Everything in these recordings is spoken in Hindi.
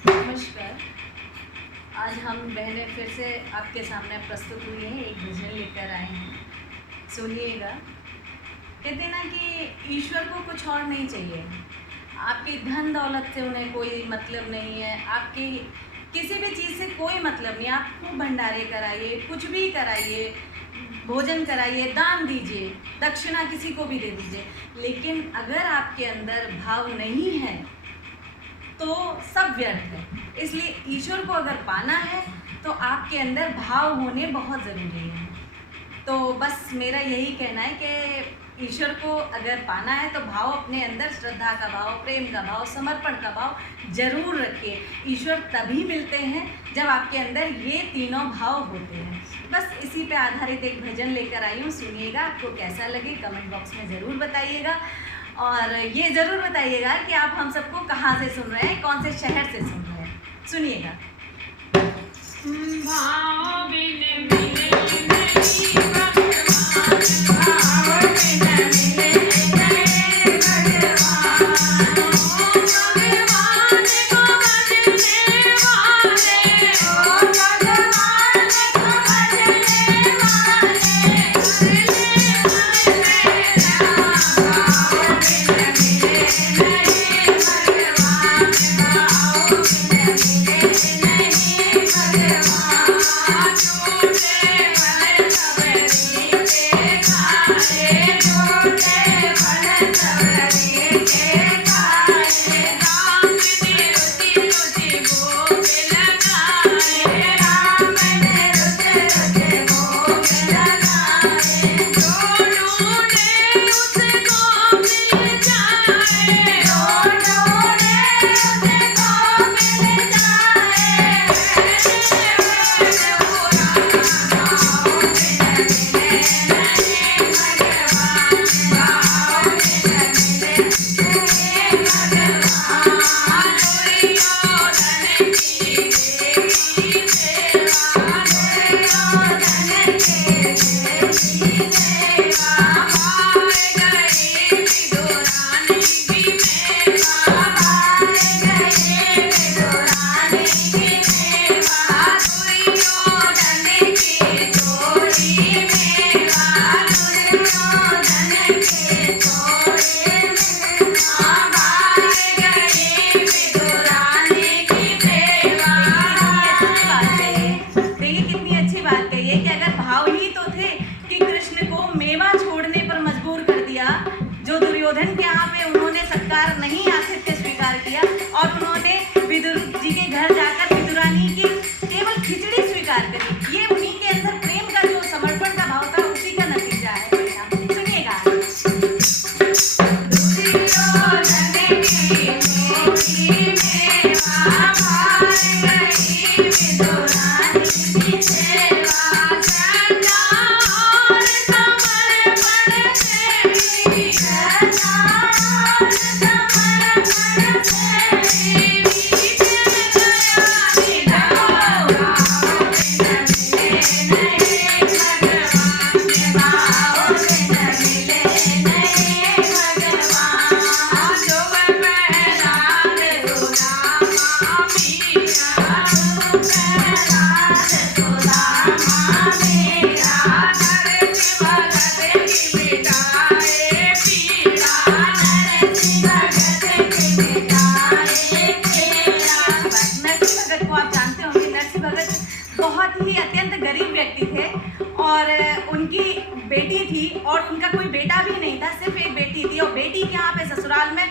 नमस्कार। आज हम बहनें फिर से आपके सामने प्रस्तुत हुई हैं, एक भजन लेकर आए हैं, सुनिएगा। कहते हैं ना कि ईश्वर को कुछ और नहीं चाहिए, आपकी धन दौलत से उन्हें कोई मतलब नहीं है, आपकी किसी भी चीज़ से कोई मतलब नहीं। आप खूब भंडारे कराइए, कुछ भी कराइए, भोजन कराइए, दान दीजिए, दक्षिणा किसी को भी दे दीजिए, लेकिन अगर आपके अंदर भाव नहीं है तो सब व्यर्थ है। इसलिए ईश्वर को अगर पाना है तो आपके अंदर भाव होने बहुत ज़रूरी है। तो बस मेरा यही कहना है कि ईश्वर को अगर पाना है तो भाव अपने अंदर, श्रद्धा का भाव, प्रेम का भाव, समर्पण का भाव जरूर रखिए। ईश्वर तभी मिलते हैं जब आपके अंदर ये तीनों भाव होते हैं। बस इसी पे आधारित एक भजन लेकर आई हूँ, सुनिएगा। आपको कैसा लगे कमेंट बॉक्स में ज़रूर बताइएगा, और ये ज़रूर बताइएगा कि आप हम सबको कहाँ से सुन रहे हैं, कौन से शहर से सुन रहे हैं। सुनिएगा। भाव बिन मिले नहीं भगवान, भाव बिन मिले नहीं भगवान, भगवान को भजने वाले, ओ भगवान को भजने वाले, भजने मेरा भाव बिन मिले नहीं भगवान, भाव बिन मिले नहीं भगवान, झूठे फल सब रीते खाए, झूठे फल सब रीते खाए, राम ने रुचि रुचि भोग लगाए, राम ने रुचि रुचि भोग लगाए, जो ढूंढे उसको मिल जाए, जो ढूंढे उसको मिल जाए। दुर्योधन के यहाँ पे उन्होंने सत्कार नहीं आतिथ्य स्वीकार किया और उन्होंने विदुर जी के घर जाकर विदुरानी की केवल खिचड़ी स्वीकार करी। ये उन्हीं के अंदर प्रेम का जो समर्पण का भाव था, उसी का नतीजा है। सुनिएगा। बहुत ही अत्यंत गरीब व्यक्ति थे और उनकी बेटी थी और उनका कोई बेटा भी नहीं था, सिर्फ एक बेटी थी। और बेटी के यहाँ पे ससुराल में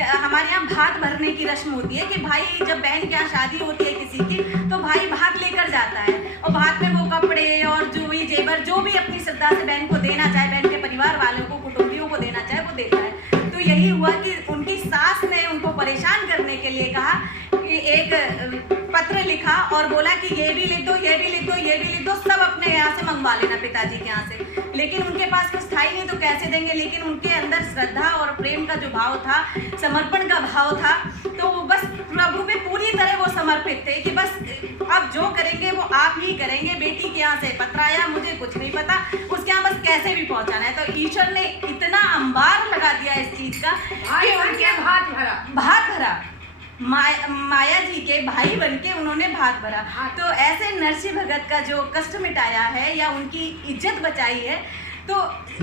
हमारे यहाँ भात भरने की रस्म होती है कि भाई जब बहन के यहाँ शादी होती है किसी की तो भाई भात लेकर जाता है और भात में वो कपड़े और जूही जेवर जो भी अपनी श्रद्धा से बहन को देना चाहे, बहन के परिवार वालों को, कुटुंबियों को देना चाहे, वो देता है। तो यही हुआ कि उनकी सास ने उनको परेशान करने के लिए कहा कि एक पत्र लिखा और बोला कि ये भी लिख दो, ये भी लिख दो, ये भी लिख दो, सब अपने यहाँ से मंगवा लेना, पिताजी के यहाँ से। लेकिन उनके पास कुछ था ही नहीं तो कैसे देंगे। लेकिन उनके अंदर श्रद्धा और प्रेम का जो भाव था, समर्पण का भाव था, तो वो बस प्रभु में पूरी तरह वो समर्पित थे कि बस अब जो करेंगे वो आप ही करेंगे। बेटी के यहाँ से पत्र आया, मुझे कुछ नहीं पता, उसके यहाँ बस कैसे भी पहुँचाना है। तो ईश्वर ने इतना अंबार लगा दिया इस चीज का कि उनके भात भरा माया जी के भाई बन के उन्होंने भाग भरा। तो ऐसे नरसिंह भगत का जो कष्ट मिटाया है या उनकी इज्जत बचाई है, तो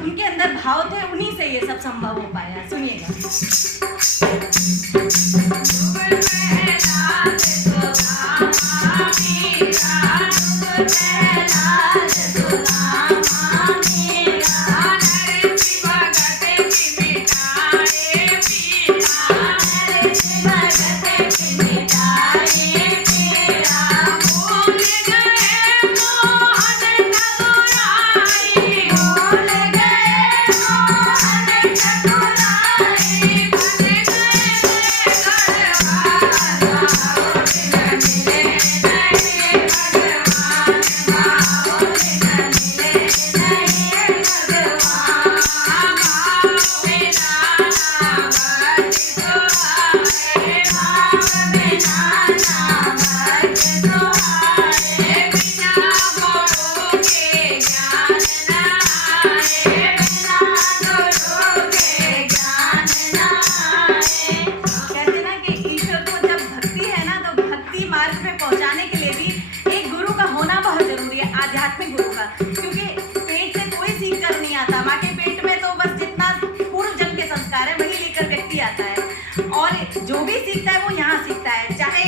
उनके अंदर भाव थे, उन्हीं से ये सब संभव हो पाया। सुनिएगा। आध्यात्मिक गुरु का, क्योंकि पेट से कोई सीख कर नहीं आता। माँ के पेट में तो बस जितना पूर्व जन्म के संस्कार है वही लेकर व्यक्ति आता है, और जो भी सीखता है वो यहाँ सीखता है। चाहे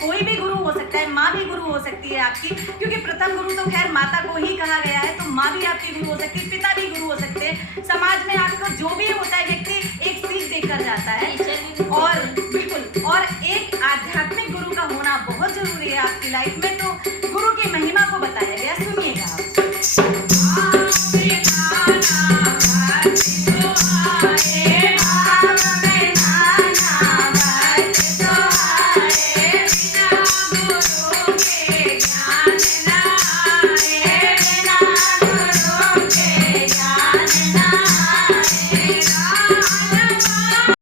कोई भी गुरु हो सकता है, माँ भी गुरु हो सकती है आपकी, क्योंकि प्रथम गुरु तो खैर माता को ही कहा गया है, तो माँ भी आपकी गुरु हो सकती है, पिता भी गुरु हो सकते हैं। समाज में आपको जो भी होता है व्यक्ति एक सीख देकर जाता है, और बिल्कुल, और एक आध्यात्मिक गुरु का होना बहुत जरूरी है आपकी लाइफ में। तो